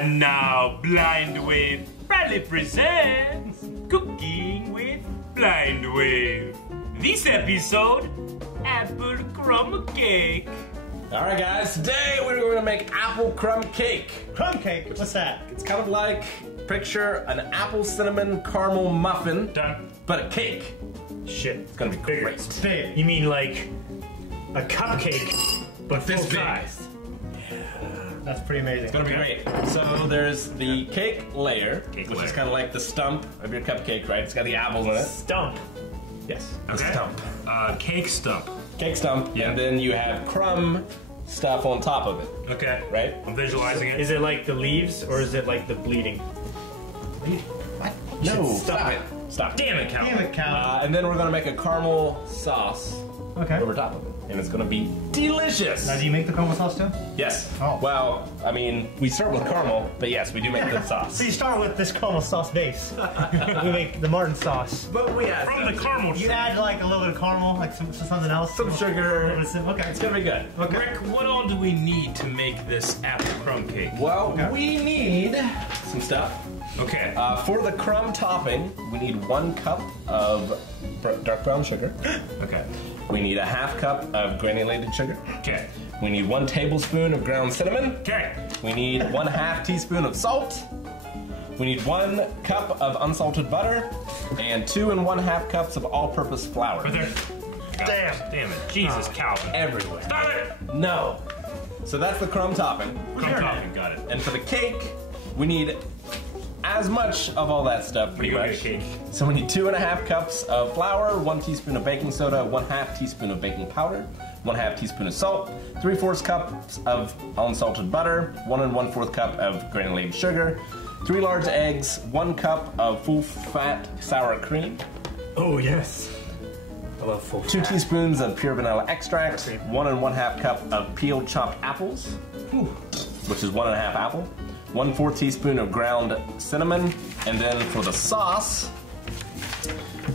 And now, Blind Wave proudly presents Cooking with Blind Wave. This episode, Apple Crumb Cake. Alright guys, today we're going to make apple crumb cake. Crumb cake? What's that? It's kind of like, picture an apple cinnamon caramel muffin, Done. but a cake. Shit. It's gonna be great. Big. You mean like a cupcake, but This full big. size? That's pretty amazing. It's gonna be great. So there's the cake layer, which layer. is kind of like the stump of your cupcake, right? It's got the apples in it. Stump. Yes. The Okay. stump. Cake stump. Cake stump, Yeah. and then you have crumb stuff on top of it, Okay. right? I'm visualizing it. Is it like the leaves or is it like the bleeding? What? No, Stop stop it. Stop. Damn it, Cal. Damn it, Cal. And then we're gonna make a caramel sauce Okay. over top of it, and it's gonna be delicious. Now, do you make the caramel sauce too? Yes. Oh. Well, I mean, we start with caramel, but yes, we do make the sauce. So you start with this caramel sauce base. We make the Martin sauce. But we add From the caramel You sugar. add like a little bit of caramel, like something else. some sugar. Okay. It's gonna be good. Okay. Rick, what all do we need to make this apple crumb cake? Well, Okay. we need some stuff. Okay. For the crumb topping, we need 1 cup of dark brown sugar. Okay. We need a ½ cup of granulated sugar. Okay. We need 1 tablespoon of ground cinnamon. Okay. We need 1/2 teaspoon of salt. We need 1 cup of unsalted butter and 2 1/2 cups of all-purpose flour. Right there. Damn. Damn it. Jesus, Calvin. Everywhere. Stop it! No. So that's the crumb topping. Crumb topping. Got it. And for the cake, we need as much of all that stuff, pretty You go much. get a cake. So we need 2 1/2 cups of flour, 1 teaspoon of baking soda, 1/2 teaspoon of baking powder, 1/2 teaspoon of salt, 3/4 cups of unsalted butter, 1 1/4 cup of granulated sugar, 3 large eggs, 1 cup of full-fat sour cream, Oh yes. I love full 2 teaspoons of pure vanilla extract, 1 1/2 cup of peeled chopped apples, which is 1 1/2 apple, 1/4 teaspoon of ground cinnamon, and then for the sauce,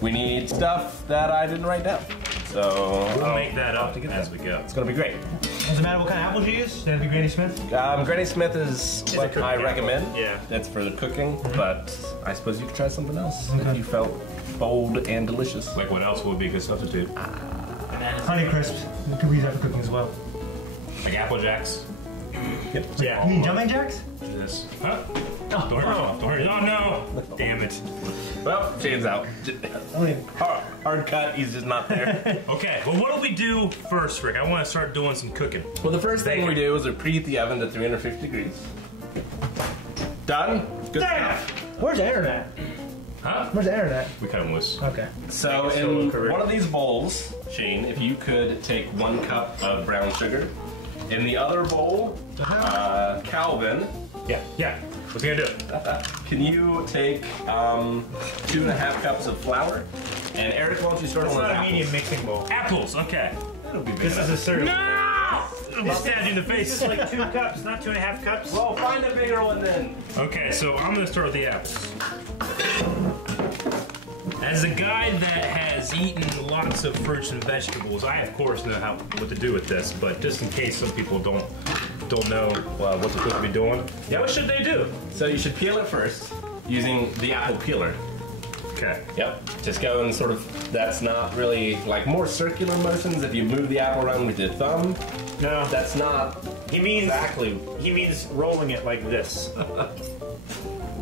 we need stuff that I didn't write down. So We'll make that up to get as that. we go. It's gonna be great. Doesn't matter what kind of apples you use. Does it be Granny Smith? Granny Smith is what cooking I apple. recommend. Yeah. That's for the cooking, but I suppose you could try something else if Okay. you felt bold and delicious. Like what else would be a good substitute? Honey crisps. We could use that for cooking as well. Like Apple Jacks? Yep. Yeah. You mean jumping jacks? This. Huh? Don't hurt yourself. Don't hurt yourself. Oh no! Damn it. Well, Shane's out. I mean, Hard cut, he's just not there. Okay, well what do we do first, Rick? I want to start doing some cooking. Well, the first thing we do is we preheat the oven to 350 degrees. Done? Good stuff. where's the internet? Huh? Where's the internet? We cut them loose. Okay. So Make a solo in career. one of these bowls, Shane, if you could take 1 cup of brown sugar. In the other bowl, Calvin, Yeah. What's he gonna do? can you take 2 1/2 cups of flour? And Eric, why don't you start It's on not those a apples? medium mixing bowl. Apples, okay. That'll be big This is enough. a cereal. No! I'll stab you in the This face. is like 2 cups, not 2 1/2 cups. Well, find a bigger one then. Okay, so I'm gonna start with the apples. As a guy that has eaten lots of fruits and vegetables, I of course know what to do with this, but just in case some people don't know what they're supposed to be doing, what should they do? So you should peel it first using the apple peeler. Okay. Yep. Just go and sort of, that's not really, like more circular motions if you move the apple around with your thumb. No. That's not He means exactly. rolling it like this,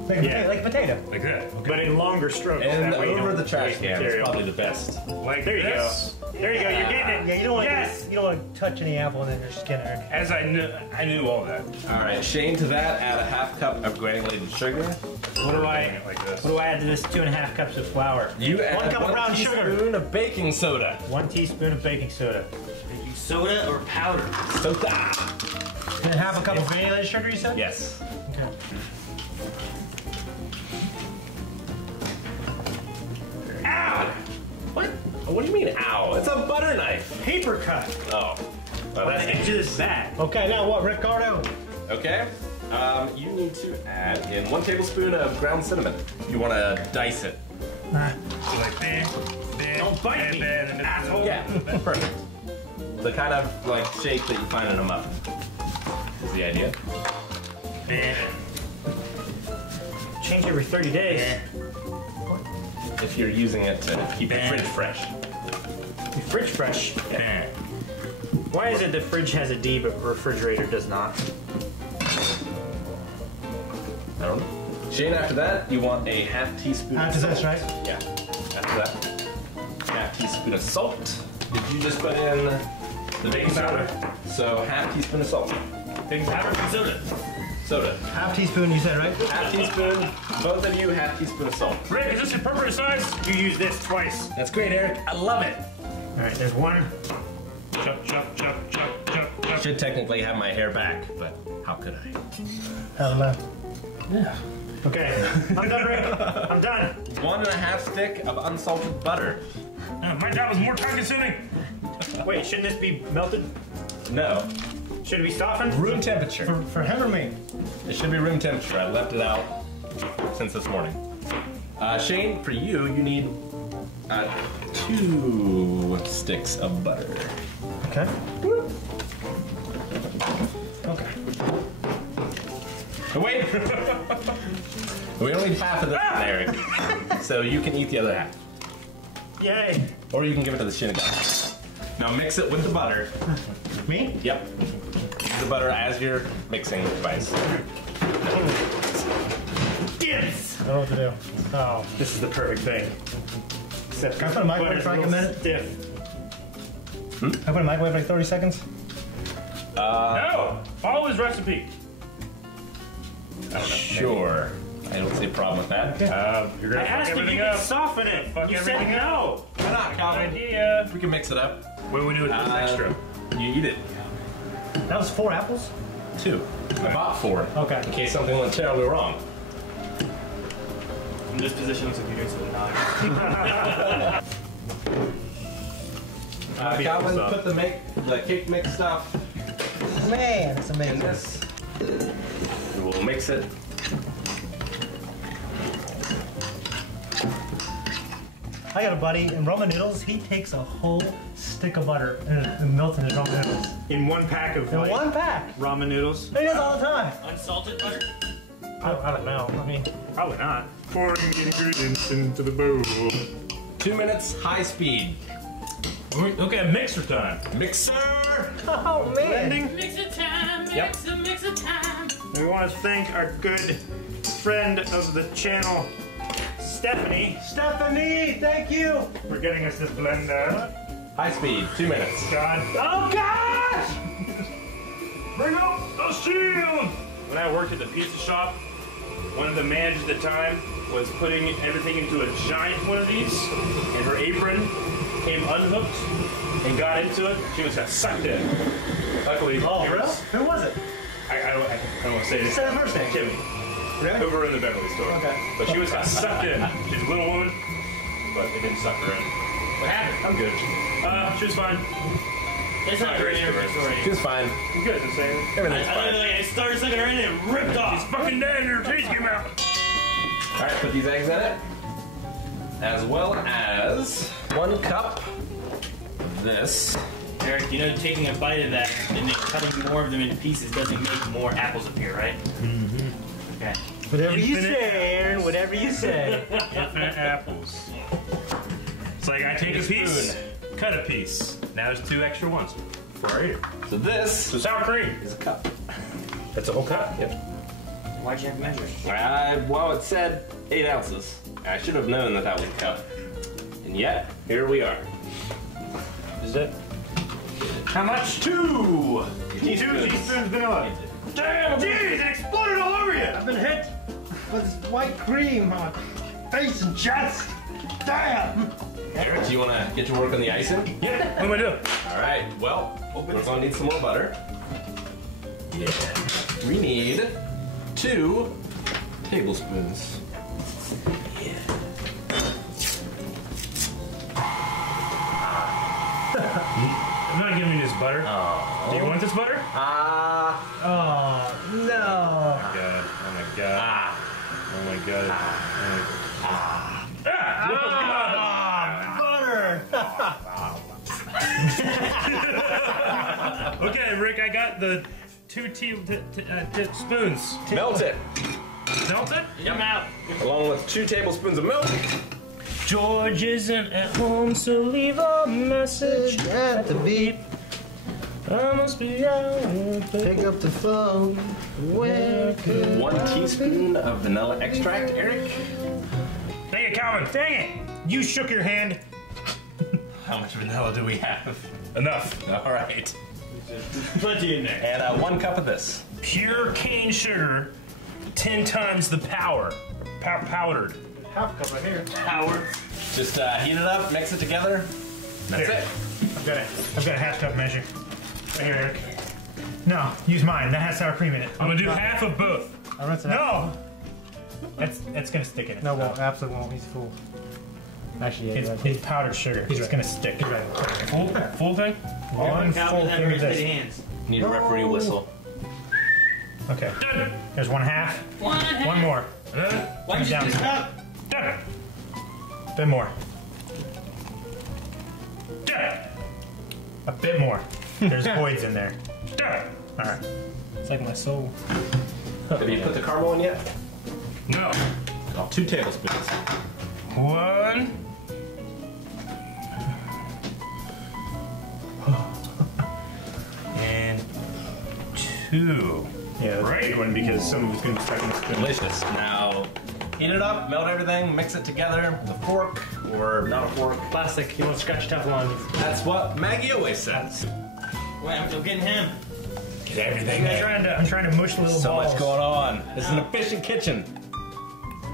Like, Yeah. like potato. Like that. Okay. but in longer strokes. And that way you over don't the trash waste can is material. probably the best. Like There you this. go. There you go. You're getting Yeah, it. you don't want Yes. you don't want to touch any apple in your skin, Eric. As I knew all that. All right, Shane, to that, add a ½ cup of granulated sugar. What do I? Doing it like this. What do I add to this 2 1/2 cups of flour? You add 1 cup of brown sugar. teaspoon of baking soda. 1 teaspoon of baking soda. Baking soda or powder? Soda. And half a cup of vanilla sugar, you said? Yes. Okay. Ow! What? What do you mean, ow? It's a butter knife. Paper cut. Oh. Well, that's Into this bag. Okay, now what, Ricardo? Okay. You need to add in 1 tablespoon of ground cinnamon. You want to dice it. Like bam, bam, Don't bite bam, me, bam, and then- asshole. Yeah, perfect. The kind of like shape that you find in a muffin is the idea. Bam, Change every 30 days. If you're using it to keep your fridge fresh. Your fridge fresh. Why is it the fridge has a D but refrigerator does not? I don't know. Shane, after that, you want a half teaspoon of After this, right? Yeah. After that, half teaspoon of salt. Did you just put in the baking powder? So half teaspoon of salt. Baking powder and soda. Soda. Half teaspoon, you said, right? Half teaspoon. Both of you, half teaspoon of salt. Rick, is this your appropriate size? You use this twice. That's great, Eric. I love it. All right, there's one. Chop, chop, chop, chop, chop, I chop. should technically have my hair back, but how could I? Hell no. Okay, I'm done, Rick. I'm done. 1.5 stick of unsalted butter. My job is more time consuming. Wait, shouldn't this be melted? No. Should it be softened? Room temperature. For him or me? It should be room temperature. I left it out since this morning. Shane, for you, you need 2 sticks of butter. Okay. Okay. Oh, wait! We only need half of this, Eric. So you can eat the other half. Yay. Or you can give it to the Shinigami. Now mix it with the butter. Me? Yep. Use the butter as your mixing device. Yes. I don't know what to do. Oh. This is the perfect thing. Except Can I put a microwave for like a minute? Stiff. I put a microwave for like 30 seconds? No! Follow his recipe. Sure. I don't see a problem with that. You're I gonna fuck asked if you everything could up. soften it. Fuck You everything said no. Why not, Good Calvin? idea. We can mix it up. What do we do with this extra? You eat it. That was 4 apples? 2. I bought 4. Okay. In case something went terribly wrong. From this position, looks like you're doing something odd. Calvin, put the cake mix stuff Man, it's in amazing. this. We'll mix it. I got a buddy in ramen noodles. He takes a whole stick of butter and melts in his ramen noodles. In one pack of In like, one pack. ramen noodles. He does all the time. Unsalted butter? I don't know. I mean, Probably not. Pouring ingredients into the bowl. 2 minutes, high speed. Okay, mixer time. Mixer! oh man. Mix it time, Yep. mix it time. We want to thank our good friend of the channel, Stephanie, Stephanie, thank you. for getting us this blender. High speed, 2 minutes. God. Oh gosh! Bring up the shield! When I worked at the pizza shop, one of the managers at the time was putting everything into a giant one of these, and her apron came unhooked and got into it. She was got sucked in. Luckily, Oh, it really? was, Who was it? I don't want to say this. Say the first name. Kimmy. Really? Over in the Beverly store. Okay. But she was got sucked in. She's a little woman, but it didn't suck her in. What happened? I'm good. She was fine. That's not a great interview story. She was fine. I'm good. I'm saying. Everything's fine. I started sucking her in and it ripped She's off. fucking dead and her teeth came out. Alright, put these eggs in it. As well as 1 cup of this. Eric, you know taking a bite of that and then cutting more of them into pieces doesn't make more apples appear, right? Mm-hmm. Okay. Whatever you Infinite say, Aaron. Whatever you say. Infinite apples. It's like I take a piece, cut a piece. Now there's 2 extra ones before I eat it. So this So sour cream. is a cup. That's a whole cup. Yep. Why'd you have to measure? Well, it said 8 ounces. I should have known that that was a cup. And yet, here we are. Is it? How much? 2 2 teaspoons vanilla. Damn, dude, it exploded all over you. I've been hit with this white cream on my face and chest. Damn. Eric, do you want to get to work on the icing? Yeah, what am I doing? Alright, well, we're going to need some more butter. Yeah. We need 2 tablespoons. I'm not giving you this butter. Do you want this butter? Oh, no. Oh my god. Oh my god. Oh my god. Butter. Okay, Rick, I got the 2 spoons. Melt it. Melted? I'm out. Along with 2 tablespoons of milk. George isn't at home, so leave a message At the beep, I must be out. pick up the phone. Where could 1 teaspoon of vanilla extract, Eric. Dang it, Calvin. Dang it. You shook your hand. How much vanilla do we have? Enough. All right. Plenty in there. And 1 cup of this. Pure cane sugar, 10 times the power. Powdered. half cup right here. Howard. Just heat it up, mix it together. That's Here. it. I've got a half cup measure. Right here, Eric. No, use mine. That has sour cream in it. I'm gonna do half of both. I'll rinse it out. No! That's gonna stick in it. No, won't. Absolutely won't. He's a fool. Actually, yeah, It's powdered sugar. It's right. gonna stick. He's right. Full thing? One Calvin, full have thing your of steady this. hands. Need a referee whistle. Okay. There's 1/2. One more. Why did you Down. just stop? Done. Bit more. Done. A bit more. There's voids in there. Done. All right. It's like my soul. Have you put the caramel in yet? No. 2 tablespoons. 1. And 2. Yeah, that's Right. a big one because someone's gonna be stuck in the spoon. Delicious. Now, heat it up, melt everything, mix it together with a fork or not a fork. Plastic. You want scratch Teflon? That's what Maggie always says. Wait, I'm still getting him. Get everything I'm trying to mush the little So balls. much going on. This is an efficient kitchen.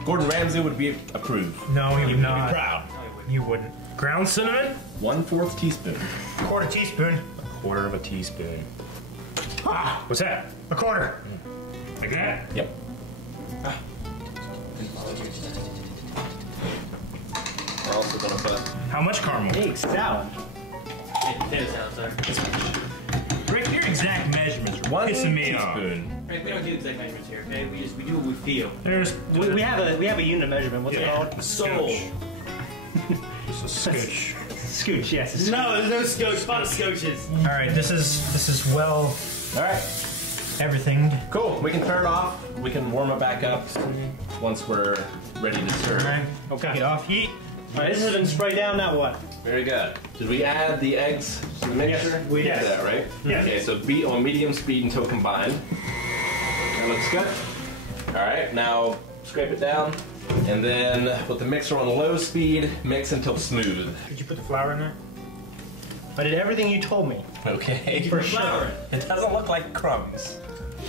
Gordon Ramsay would be approved. No, he would He'd be not. proud. You wouldn't. Ground cinnamon? 1/4 teaspoon. Quarter teaspoon. Quarter of a teaspoon. What's that? A quarter. Like that? Yep. We're also gonna put How much caramel? Big salad. Potato salad, sorry. Rick, your exact measurements are 1 pissing me off. teaspoon. Right, we don't do exact measurements here, okay? We do what we feel. There's We have a unit measurement. What's it called? Soul. It's a scooch. Scooch. Yes. No, there's no scotch. Fuck scotches. All right. This is well All right. everything. Cool. We can turn it off. We can warm it back up once we're ready to serve. Okay. Get off heat. All right. This has been sprayed down. Now what? Very good. Did we add the eggs to the mixture? we did. did that, right? Yes. Okay, so beat on medium speed until combined. That looks good. All right, now scrape it down, and then with the mixer on low speed, mix until smooth. Did you put the flour in there? I did everything you told me. Okay. For Flour. sure. It doesn't look like crumbs.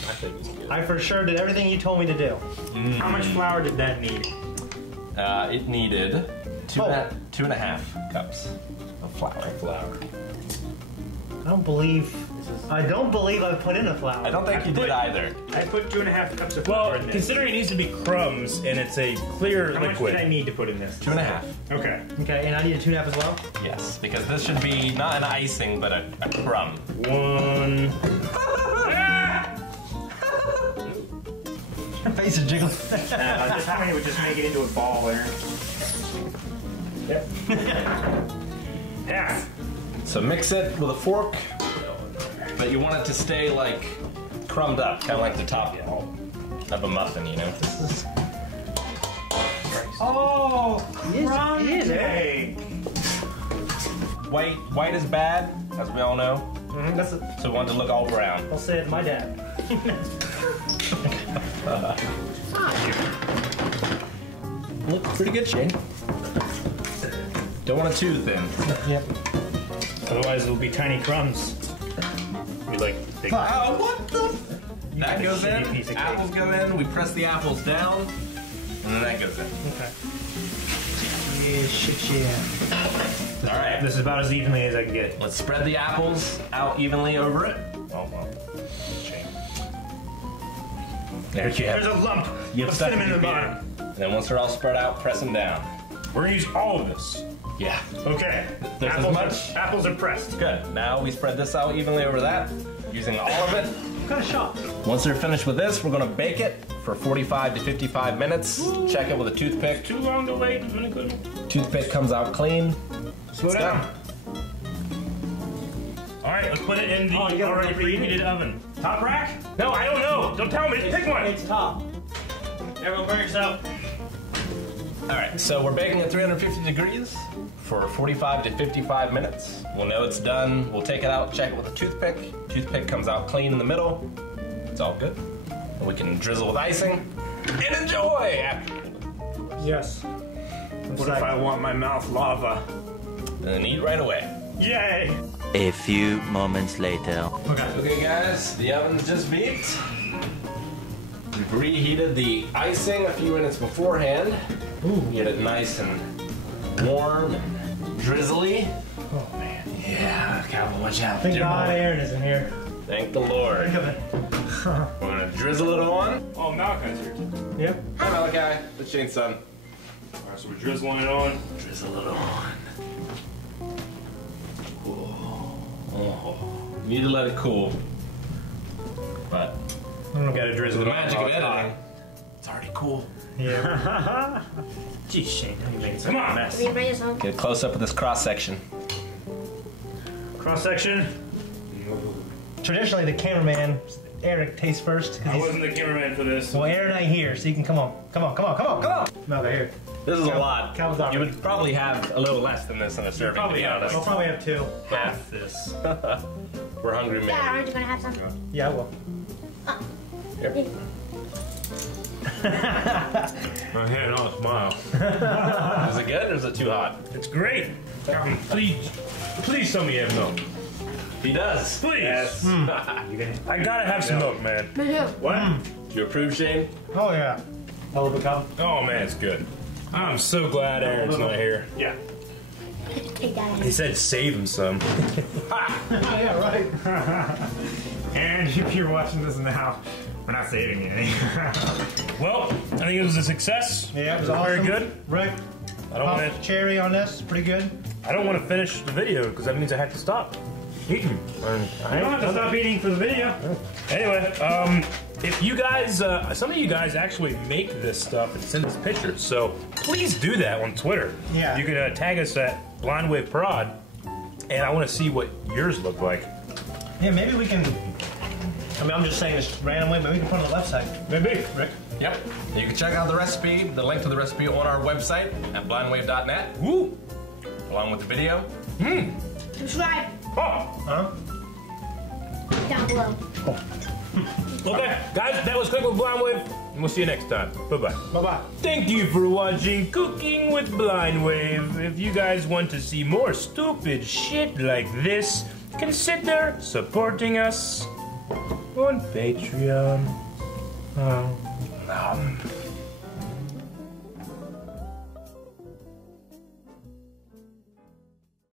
I think it's good. I for sure did everything you told me to do. How much flour did that need? It needed two Oh. and a half cups of flour. I don't believe I put in a flour. I don't think you did either. I put 2.5 cups of flour Well, in this. considering it needs to be crumbs and it's a clear How much liquid. did I need to put in this? 2.5. Okay. Okay, and I need a 2.5 as well. Yes, because this should be not an icing, but a crumb. 1. Face is jiggling. This time it would just make it into a ball there. Half. So mix it with a fork, but you want it to stay like crumbed up, kind of like the top of a muffin, you know? Oh, crumb is it? cake. White is bad, as we all know, That's a, so we want it to look all brown. I'll say it, my dad. Look pretty good, Shane. Don't want it too thin. Yep. Otherwise, it'll be tiny crumbs. Be like big. What the? That goes shitty in, piece of cake. apples go in, we press the apples down, and then that goes in. Okay. Yeah, shit, yeah. All right, This is about as evenly as I can get. let's spread the apples out evenly over it. Oh, well. Shame. There you There's have a lump Yep, of stuck cinnamon in the your bottom. And then once they're all spread out, press them down. We're gonna use all of this. Yeah. Okay. There's as much. Apples are pressed. Good. Now we spread this out evenly over that, using all of it. What kind of shop? Once they're finished with this, we're gonna bake it for 45 to 55 minutes. Check it with a toothpick. Too long to wait. Really good. Toothpick comes out clean. Slow It's down. done. All right, let's put it in the Oh, you gotta already preheat preheated oven. Top rack? No, I don't know. Don't tell me. Pick one. It's top. Everyone burn yourself. All right, so we're baking at 350 degrees for 45 to 55 minutes. We'll know it's done. We'll take it out, check it with a toothpick. Toothpick comes out clean in the middle. It's all good. And we can drizzle with icing and enjoy after. Yes. What if I want my mouth lava? And eat right away. Yay! A few moments later. Okay, guys, the oven's just beeped. We've reheated the icing a few minutes beforehand. Ooh. Get it nice and warm and drizzly. Oh man. Yeah, Calvin, watch out. Thank dear God boy. Aaron isn't here. Thank the Lord. Think of it. We're gonna drizzle it on. Oh, Malachi's here. Yep. Hi, Malachi, the Shane's son. All right, so we're drizzling it on. Drizzle it on. Oh. You need to let it cool. But Gotta drizzle the it magic on of editing, it's already cool. Yeah. Geez, Shane, how you making such Come a on. mess? Get a close up of this cross section. Cross section. Traditionally, the cameraman, Eric, tastes first. 'Cause I he's- wasn't the cameraman for this. Well, Aaron and I here, so you can come on. Come on, come on, come on, come on. No, they're here. This is a lot. Calvin's all You right. would probably have a little less than this in a serving, to be honest. We'll probably have two. Half this. We're hungry, Yeah, man. aren't you gonna have some? Yeah, I will. Here. My head on a smile. Is it good or is it too hot? It's great. Calvin, please tell me you have milk. He does. Please. Yes. I gotta have some milk, man. Me too. What? Do you approve, Shane? Oh yeah. A little bit, Calvin. Oh man, it's good. I'm so glad Aaron's not here. Yeah. Take that He in. said save him some. Yeah, right. And if you're watching this now, we're not saving you any. Well, I think it was a success. Yeah, it was Very awesome. good. Rick, I don't want puff cherry on this, pretty good. to finish the video because that means I have to stop eating. I don't have to stop eating for the video. Anyway, if you guys, some of you guys actually make this stuff and send us pictures, so please do that on Twitter. Yeah. You can tag us at Blind Wave Prod, and I want to see what yours look like. Yeah, maybe we can. I mean, I'm just saying this randomly, but we can put it on the website. Maybe. Rick. Yep. You can check out the recipe, the link to the recipe on our website at blindwave.net, Woo! along with the video. Subscribe Oh, Huh? down below. okay, guys, that was Quick with Blind Wave, and we'll see you next time. Bye-bye. Bye-bye. Thank you for watching Cooking with Blind Wave. If you guys want to see more stupid shit like this, consider supporting us on Patreon.